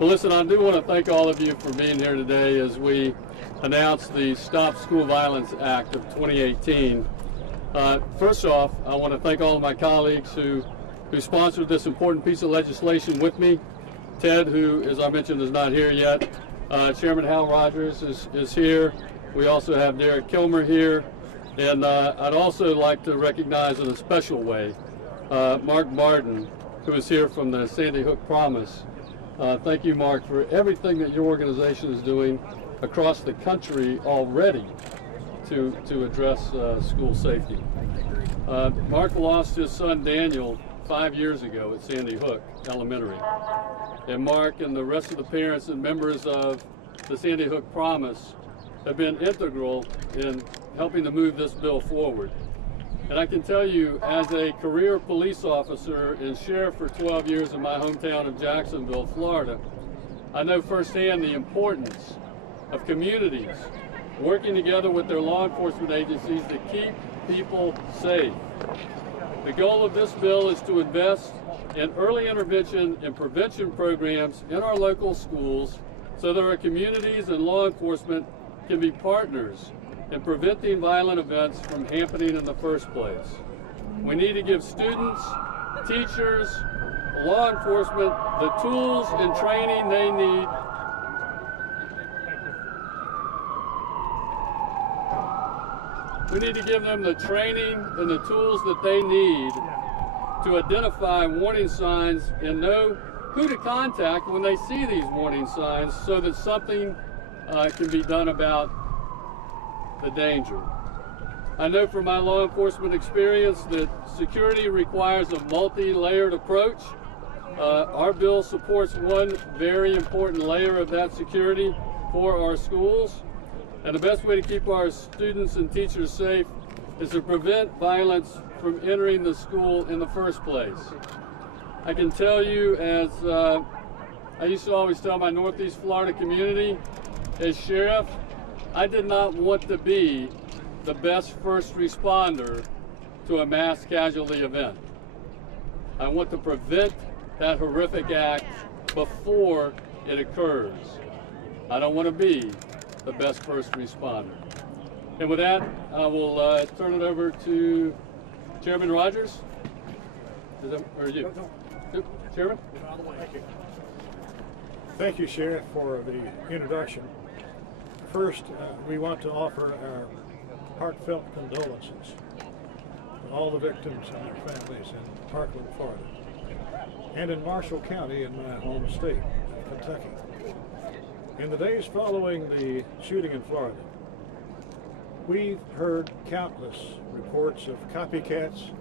Well, listen, I do want to thank all of you for being here today as we announce the Stop School Violence Act of 2018. First off, I want to thank all of my colleagues who sponsored this important piece of legislation with me. Ted, who, as I mentioned, is not here yet. Chairman Hal Rogers is here. We also have Derek Kilmer here. And I'd also like to recognize in a special way Mark Barton, who is here from the Sandy Hook Promise. Thank you, Mark, for everything that your organization is doing across the country already to address school safety. Mark lost his son Daniel 5 years ago at Sandy Hook Elementary. And Mark and the rest of the parents and members of the Sandy Hook Promise have been integral in helping to move this bill forward. And I can tell you, as a career police officer and sheriff for 12 years in my hometown of Jacksonville, Florida, I know firsthand the importance of communities working together with their law enforcement agencies to keep people safe. The goal of this bill is to invest in early intervention and prevention programs in our local schools so that our communities and law enforcement can be partners in preventing violent events from happening in the first place. We need to give students, teachers, law enforcement the tools and training they need We need to give them the training and the tools that they need to identify warning signs and know who to contact when they see these warning signs so that something can be done about the danger. I know from my law enforcement experience that security requires a multi-layered approach. Our bill supports one very important layer of that security for our schools. And the best way to keep our students and teachers safe is to prevent violence from entering the school in the first place. I can tell you, as I used to always tell my Northeast Florida community, as sheriff, I did not want to be the best first responder to a mass casualty event. I want to prevent that horrific act before it occurs. I don't want to be the best first responder. And with that, I will turn it over to Chairman Rogers. Is that, or you? No. Chairman? Thank you. Thank you, Sheriff, for the introduction. First, we want to offer our heartfelt condolences to all the victims and their families in Parkland, Florida, and in Marshall County in my home state, Kentucky. In the days following the shooting in Florida, we've heard countless reports of copycats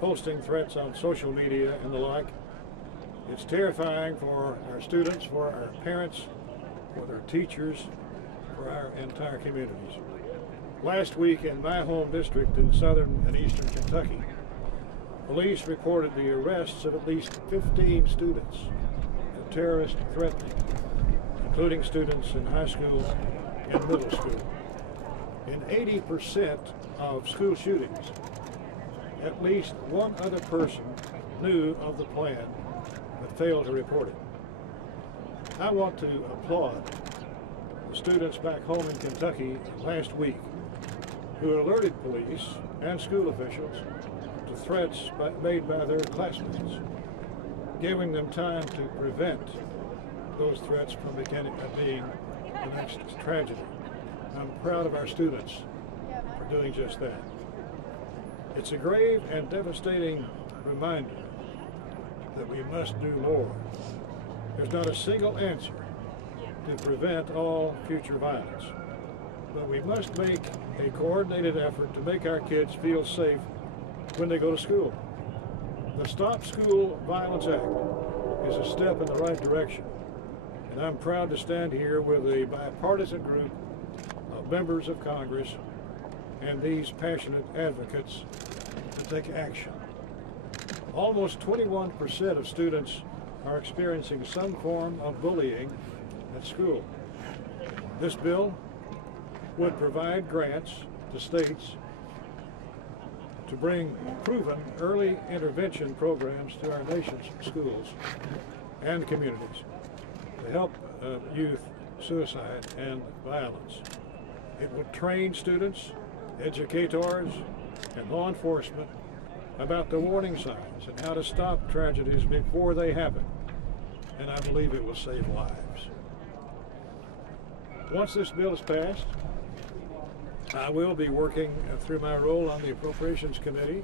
posting threats on social media and the like. It's terrifying for our students, for our parents, for their teachers, for our entire communities. Last week in my home district in southern and eastern Kentucky, police reported the arrests of at least 15 students of terrorist threatening, including students in high school and middle school. In 80% of school shootings, at least one other person knew of the plan but failed to report it. I want to applaud the students back home in Kentucky last week who alerted police and school officials to threats made by their classmates, giving them time to prevent those threats from being the next tragedy. I'm proud of our students for doing just that. It's a grave and devastating reminder that we must do more. There's not a single answer to prevent all future violence, but we must make a coordinated effort to make our kids feel safe when they go to school. The Stop School Violence Act is a step in the right direction, and I'm proud to stand here with a bipartisan group of members of Congress and these passionate advocates to take action. Almost 21% of students are experiencing some form of bullying at school. This bill would provide grants to states to bring proven early intervention programs to our nation's schools and communities. to help youth suicide and violence. It will train students, educators, and law enforcement about the warning signs and how to stop tragedies before they happen. And I believe it will save lives. Once this bill is passed, I will be working through my role on the Appropriations Committee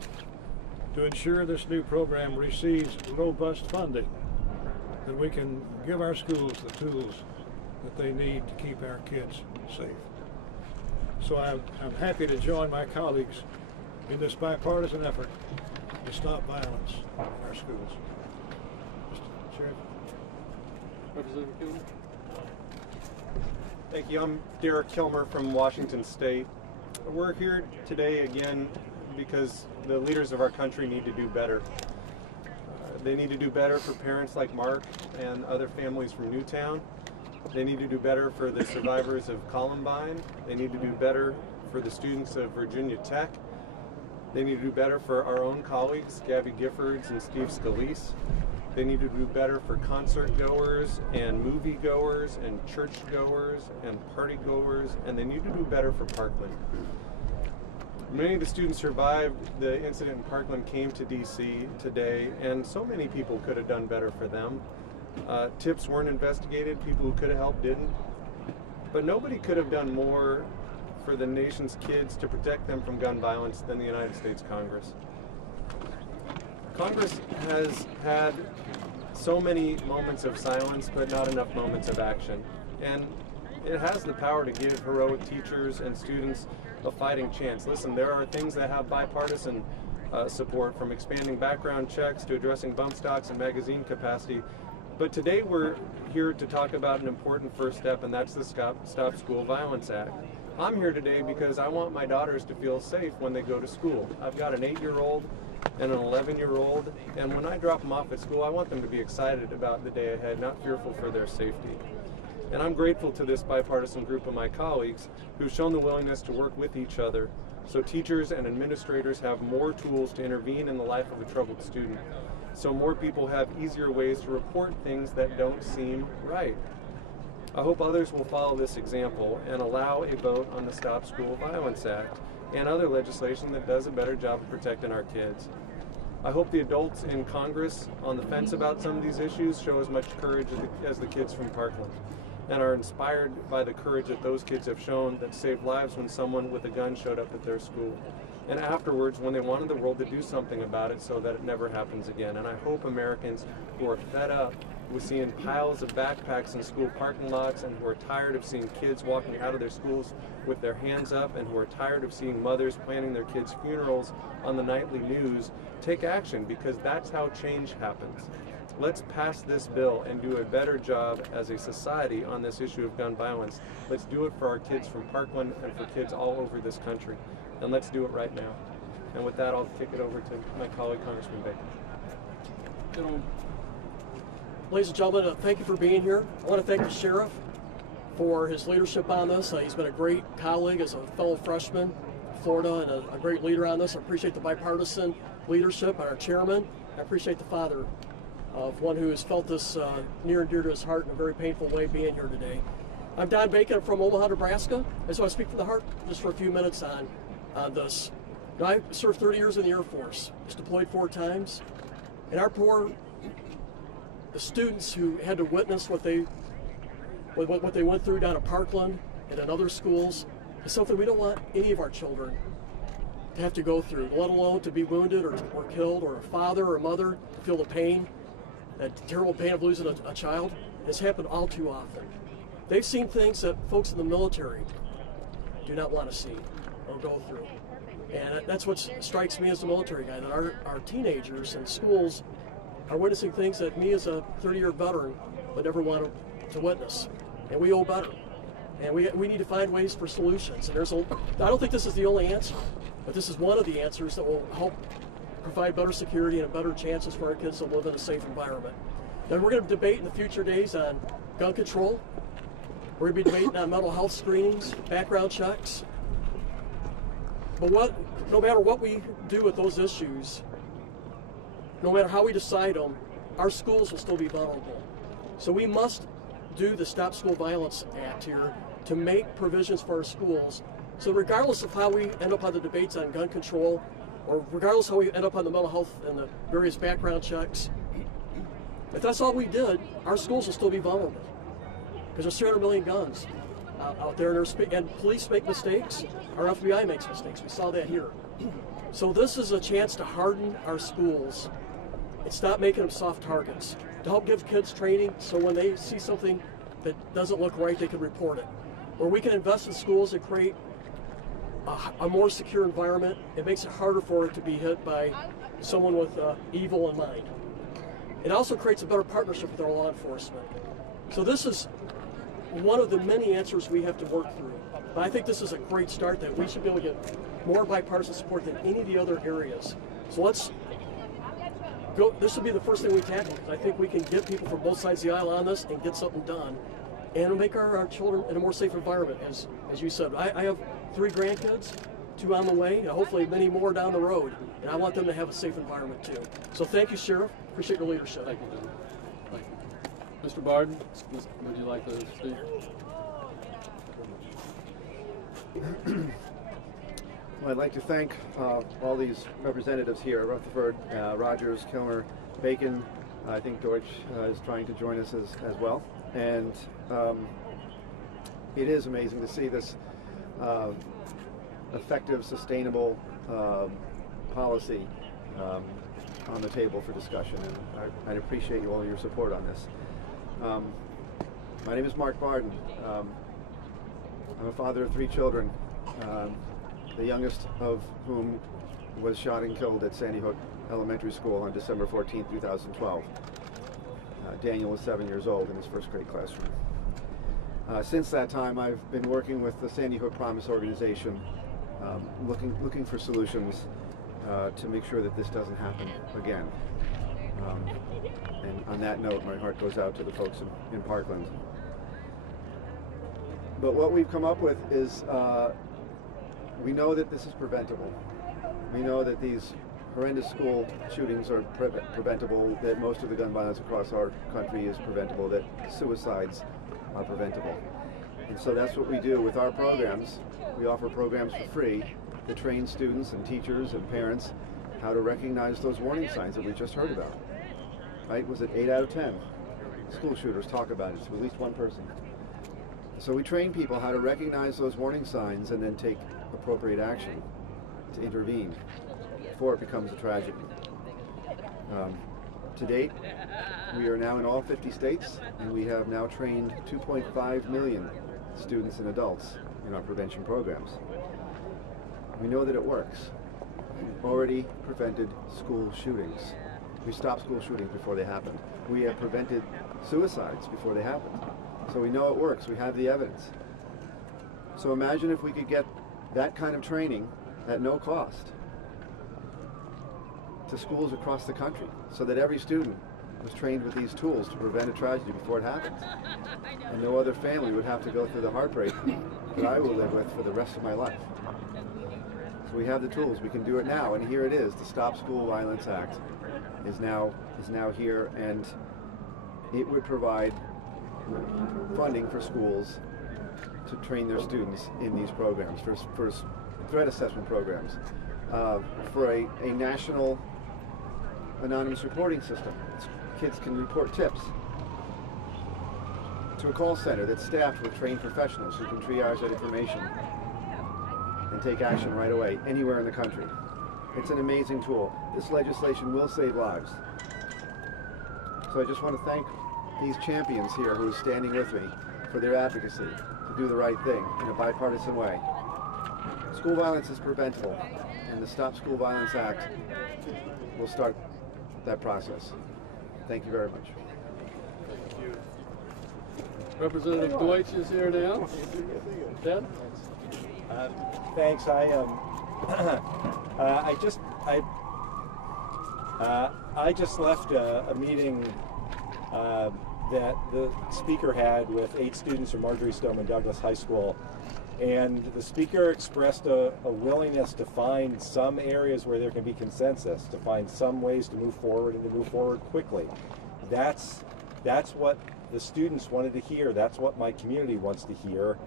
to ensure this new program receives robust funding, that we can give our schools the tools that they need to keep our kids safe. So I'm happy to join my colleagues in this bipartisan effort to stop violence in our schools. Mr. Sheriff. Representative Kilmer. Thank you. I'm Derek Kilmer from Washington State. We're here today again because the leaders of our country need to do better. They need to do better for parents like Mark and other families from Newtown. They need to do better for the survivors of Columbine. They need to do better for the students of Virginia Tech. They need to do better for our own colleagues, Gabby Giffords and Steve Scalise. They need to do better for concert goers and movie goers and church goers and party goers, and they need to do better for Parkland. Many of the students who survived the incident in Parkland came to DC today, and so many people could have done better for them. Tips weren't investigated, people who could have helped didn't. But nobody could have done more for the nation's kids to protect them from gun violence than the United States Congress. Congress has had so many moments of silence, but not enough moments of action. And it has the power to give heroic teachers and students a fighting chance. Listen, there are things that have bipartisan support, from expanding background checks to addressing bump stocks and magazine capacity. But today we're here to talk about an important first step, and that's the Stop School Violence Act. I'm here today because I want my daughters to feel safe when they go to school. I've got an 8-year-old and an 11-year-old, and when I drop them off at school, I want them to be excited about the day ahead, not fearful for their safety. And I'm grateful to this bipartisan group of my colleagues who've shown the willingness to work with each other so teachers and administrators have more tools to intervene in the life of a troubled student, so more people have easier ways to report things that don't seem right. I hope others will follow this example and allow a vote on the Stop School Violence Act and other legislation that does a better job of protecting our kids. I hope the adults in Congress on the fence about some of these issues show as much courage as the kids from Parkland, and are inspired by the courage that those kids have shown that saved lives when someone with a gun showed up at their school, and afterwards when they wanted the world to do something about it so that it never happens again. And I hope Americans who are fed up with seeing piles of backpacks in school parking lots, and who are tired of seeing kids walking out of their schools with their hands up, and who are tired of seeing mothers planning their kids' funerals on the nightly news, take action, because that's how change happens. Let's pass this bill and do a better job as a society on this issue of gun violence. Let's do it for our kids from Parkland and for kids all over this country. And let's do it right now. And with that, I'll kick it over to my colleague, Congressman Bacon. Ladies and gentlemen, thank you for being here. I want to thank the sheriff for his leadership on this. He's been a great colleague as a fellow freshman in Florida and a great leader on this. I appreciate the bipartisan leadership and our chairman. I appreciate the father of one who has felt this near and dear to his heart in a very painful way being here today. I'm Don Bacon. I'm from Omaha, Nebraska. I just want to speak from the heart just for a few minutes on this. Now, I served 30 years in the Air Force. I was deployed 4 times. And our poor the students who had to witness what they went through down at Parkland and in other schools is something we don't want any of our children to have to go through, let alone to be wounded or killed, or a father or a mother feel the pain, that terrible pain of losing a child. It's happened all too often. They've seen things that folks in the military do not want to see or go through. And that's what strikes me as a military guy, that our teenagers in schools are witnessing things that me as a 30-year veteran would never want to witness. And we owe better. And we need to find ways for solutions. And I don't think this is the only answer, but this is one of the answers that will help provide better security and better chances for our kids to live in a safe environment. Then we're going to debate in the future days on gun control. We're going to be debating on mental health screenings, background checks. But no matter what we do with those issues, no matter how we decide them, our schools will still be vulnerable. So we must do the Stop School Violence Act here to make provisions for our schools. So regardless of how we end up on the debates on gun control, or regardless of how we end up on the mental health and the various background checks, if that's all we did, our schools will still be vulnerable. Because there's 300 million guns out there, and police make mistakes, our FBI makes mistakes. We saw that here. So this is a chance to harden our schools and stop making them soft targets, to help give kids training so when they see something that doesn't look right, they can report it. Or we can invest in schools and create a more secure environment. It makes it harder for it to be hit by someone with evil in mind. It also creates a better partnership with our law enforcement. So this is one of the many answers we have to work through. But I think this is a great start that we should be able to get more bipartisan support than any of the other areas. So let's go. This will be the first thing we tackle, because I think we can get people from both sides of the aisle on this and get something done, and it'll make our children in a more safe environment, as you said. I have 3 grandkids, 2 on the way, and hopefully many more down the road, and I want them to have a safe environment too. So thank you, Sheriff. Appreciate your leadership. Thank you, Jim. Thank you. Mr. Barden, would you like to speak? Well, I'd like to thank all these representatives here, Rutherford, Rogers, Kilmer, Bacon. I think Deutsch is trying to join us as well. And it is amazing to see this effective, sustainable policy on the table for discussion. And I'd appreciate you all your support on this. My name is Mark Barden. I'm a father of 3 children, the youngest of whom was shot and killed at Sandy Hook Elementary School on December 14, 2012. Daniel was 7 years old in his first grade classroom. Since that time, I've been working with the Sandy Hook Promise organization, looking for solutions to make sure that this doesn't happen again. And on that note, my heart goes out to the folks in Parkland. But what we've come up with is we know that this is preventable. We know that these horrendous school shootings are preventable, that most of the gun violence across our country is preventable, that suicides are preventable. And so that's what we do with our programs. We offer programs for free to train students and teachers and parents how to recognize those warning signs that we just heard about. Right? Was it 8 out of 10 school shooters talk about it? So at least one person. So we train people how to recognize those warning signs and then take appropriate action to intervene before it becomes a tragedy. To date, we are now in all 50 states, and we have now trained 2.5 million students and adults in our prevention programs. We know that it works. We've already prevented school shootings. We stopped school shootings before they happened. We have prevented suicides before they happened. So we know it works. We have the evidence. So imagine if we could get that kind of training at no cost to schools across the country, so that every student was trained with these tools to prevent a tragedy before it happens. And no other family would have to go through the heartbreak that I will live with for the rest of my life. So we have the tools. We can do it now, and here it is. The Stop School Violence Act is now here, and it would provide funding for schools to train their students in these programs, for threat assessment programs, for a national anonymous reporting system. Kids can report tips to a call center that's staffed with trained professionals who can triage that information and take action right away anywhere in the country. It's an amazing tool. This legislation will save lives. So I just want to thank these champions here who are standing with me for their advocacy to do the right thing in a bipartisan way. School violence is preventable, and the Stop School Violence Act will start that process. Thank you very much. Thank you. Representative Deutsch is here now. Ted? Thanks. I just left a meeting that the speaker had with 8 students from Marjorie Stoneman Douglas High School, and the speaker expressed a willingness to find some areas where there can be consensus, to find some ways to move forward and to move forward quickly. That's what the students wanted to hear. That's what my community wants to hear,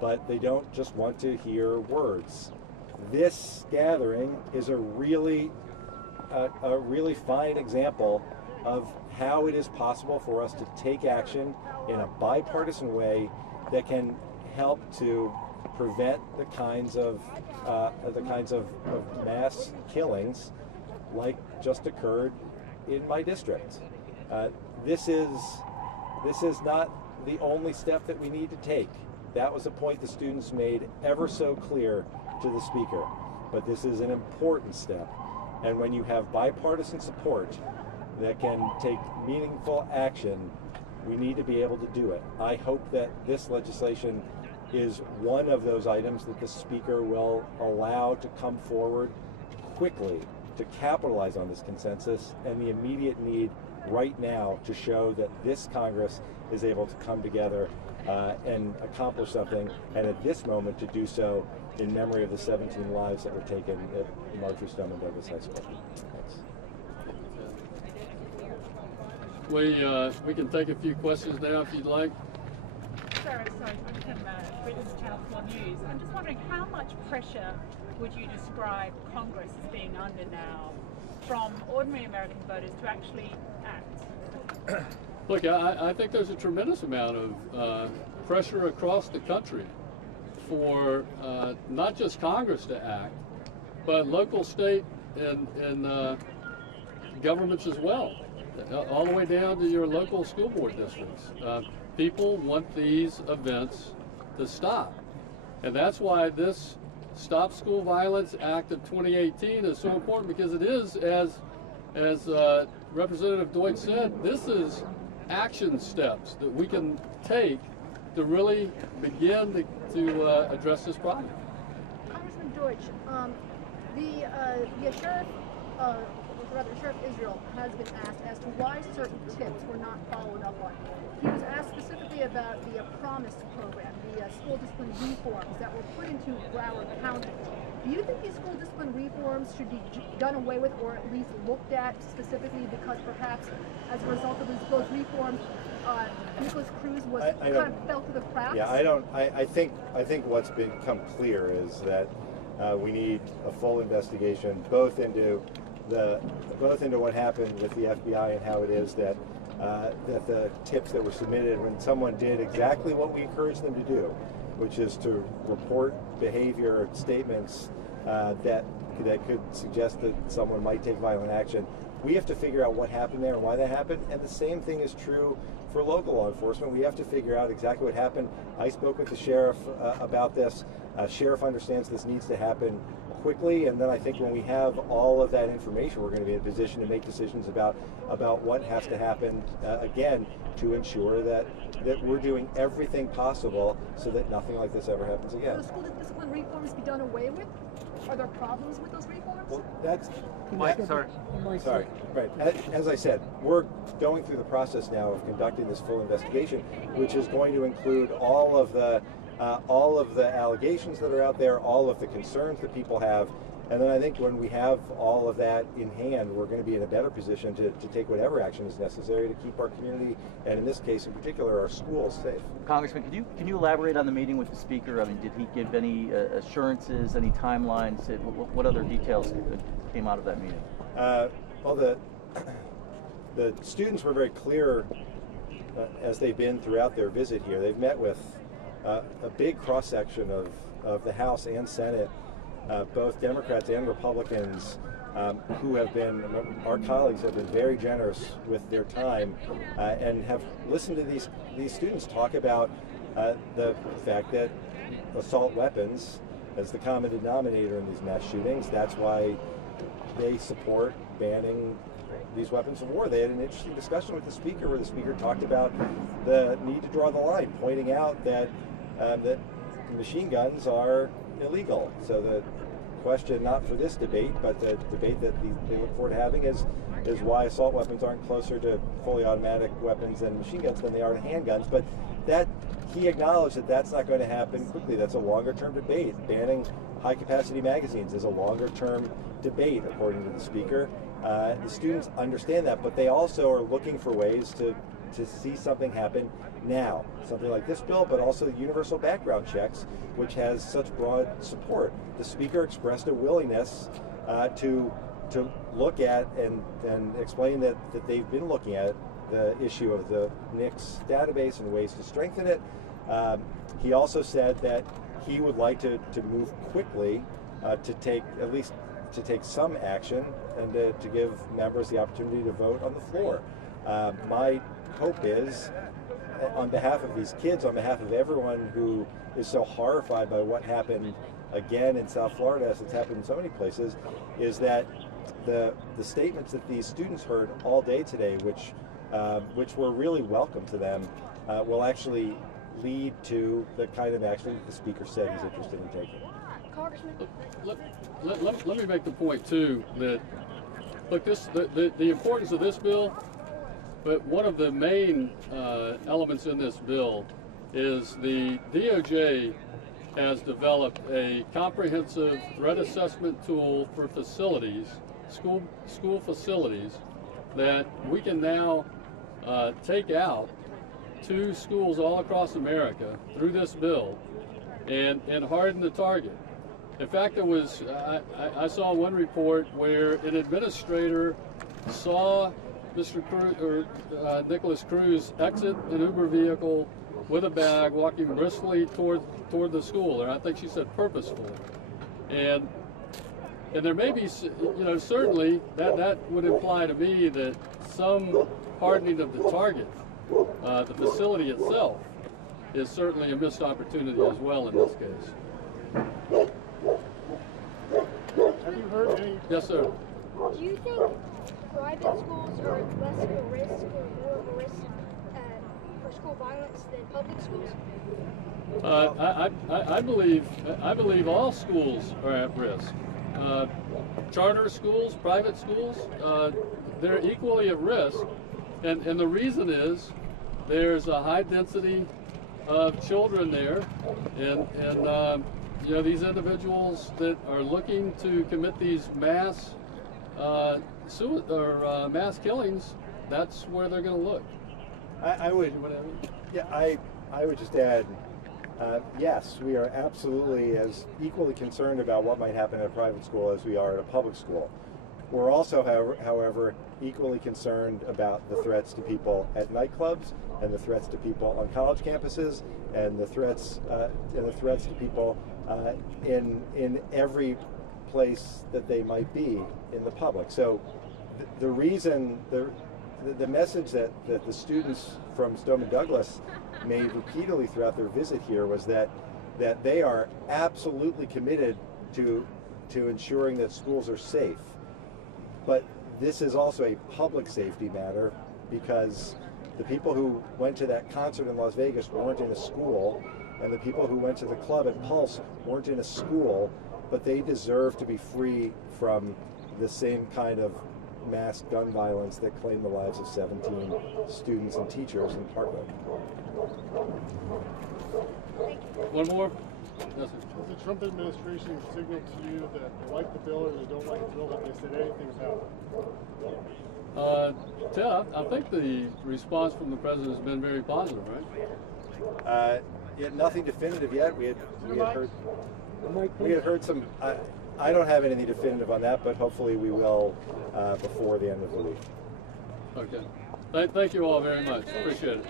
but they don't just want to hear words. This gathering is a really fine example of how it is possible for us to take action in a bipartisan way that can help to prevent the kinds of mass killings like just occurred in my district. This is not the only step that we need to take. That was a point the students made ever so clear to the speaker. But this is an important step. And when you have bipartisan support that can take meaningful action, we need to be able to do it. I hope that this legislation is one of those items that the speaker will allow to come forward quickly to capitalize on this consensus and the immediate need right now to show that this Congress is able to come together and accomplish something, and at this moment to do so in memory of the 17 lives that were taken at Marjory Stoneman Douglas High School. Thanks. We can take a few questions now if you'd like. Sarah, sorry, I'm from Britain's Channel 4 News. I'm just wondering, how much pressure would you describe Congress as being under now from ordinary American voters to actually act? Look, I think there's a tremendous amount of pressure across the country for not just Congress to act, but local, state, and governments as well, all the way down to your local school board districts. People want these events to stop. And that's why this Stop School Violence Act of 2018 is so important, because it is, as Representative Deutsch said, this is action steps that we can take to really begin to address this problem. Congressman Deutsch, the Sheriff Israel has been asked as to why certain tips were not followed up on. He was asked specifically about the Promise program, the school discipline reforms that were put into Broward County. Do you think these school discipline reforms should be done away with, or at least looked at specifically because perhaps as a result of those reforms, Nicholas Cruz was kind of fell through the cracks? Yeah, I think what's become clear is that we need a full investigation, both into what happened with the FBI and how it is that the tips that were submitted when someone did exactly what we encouraged them to do, which is to report behavior statements that could suggest that someone might take violent action. We have to figure out what happened there and why that happened, and the same thing is true for local law enforcement. We have to figure out exactly what happened. I spoke with the sheriff about this. Sheriff understands this needs to happen quickly, and then I think when we have all of that information, we're going to be in a position to make decisions about what has to happen again to ensure that we're doing everything possible so that nothing like this ever happens again. Will school discipline reforms be done away with? Are there problems with those reforms? Well, that's Mike, sorry. Sorry. Right. As I said, we're going through the process now of conducting this full investigation, which is going to include all of the allegations that are out there, all of the concerns that people have, and then I think when we have all of that in hand, we're going to be in a better position to take whatever action is necessary to keep our community, and in this case in particular, our schools safe. Congressman, can you elaborate on the meeting with the speaker? I mean, did he give any assurances, any timelines? What other details came out of that meeting? Well, the students were very clear as they've been throughout their visit here. They've met with a big cross-section of the House and Senate, both Democrats and Republicans, who have been, our colleagues have been very generous with their time and have listened to these students talk about the fact that assault weapons is the common denominator in these mass shootings. That's why they support banning these weapons of war. They had an interesting discussion with the speaker where the speaker talked about the need to draw the line, pointing out that that machine guns are illegal. So the question, not for this debate, but the debate that they look forward to having is why assault weapons aren't closer to fully automatic weapons and machine guns than they are to handguns. But that he acknowledged that that's not going to happen quickly. That's a longer-term debate. Banning high-capacity magazines is a longer-term debate, according to the speaker. The students understand that, but they also are looking for ways to to see something happen now, something like this bill, but also universal background checks, which has such broad support. The Speaker expressed a willingness to look at and explain that they've been looking at the issue of the NICS database and ways to strengthen it. He also said that he would like to move quickly to take some action and to give members the opportunity to vote on the floor. My hope is, on behalf of these kids, on behalf of everyone who is so horrified by what happened again in South Florida, as it's happened in so many places, is that the statements that these students heard all day today, which were really welcome to them, will actually lead to the kind of action that the Speaker said he's interested in taking. Congressman? Let me make the point too that, look, the importance of this bill, but one of the main elements in this bill is the DOJ has developed a comprehensive threat assessment tool for facilities, school facilities, that we can now take out to schools all across America through this bill and harden the target. In fact, there was I saw one report where an administrator saw Mr. Cruz, or Nicholas Cruz, exit an Uber vehicle with a bag, walking briskly toward the school, or I think she said purposeful. And there may be, certainly that would imply to me that some hardening of the target, the facility itself, is certainly a missed opportunity as well in this case. Have you heard any? Yes, sir. Do you think private schools are less of a risk or more of a risk for school violence than public schools? I believe all schools are at risk. Charter schools, private schools, they're equally at risk, and the reason is there's a high density of children there, and these individuals that are looking to commit these mass mass killings, that's where they're going to look. I would just add, yes, we are absolutely as equally concerned about what might happen at a private school as we are at a public school. We're also, however, equally concerned about the threats to people at nightclubs, and the threats to people on college campuses, and the threats to people in every place that they might be in the public. So the reason, the message that the students from Stoneman Douglas made repeatedly throughout their visit here was that they are absolutely committed to ensuring that schools are safe. But this is also a public safety matter, because the people who went to that concert in Las Vegas weren't in a school, and the people who went to the club at Pulse weren't in a school, but they deserve to be free from the same kind of mass gun violence that claimed the lives of 17 students and teachers in Parkland. One more? Yes, sir. Has the Trump administration signaled to you that they like the bill or they don't like the bill? Have they said anything about it? Ted, I think the response from the president has been very positive, right? Nothing definitive yet. We had heard some. I don't have anything definitive on that, but hopefully we will before the end of the week. Okay. Thank you all very much. Appreciate it.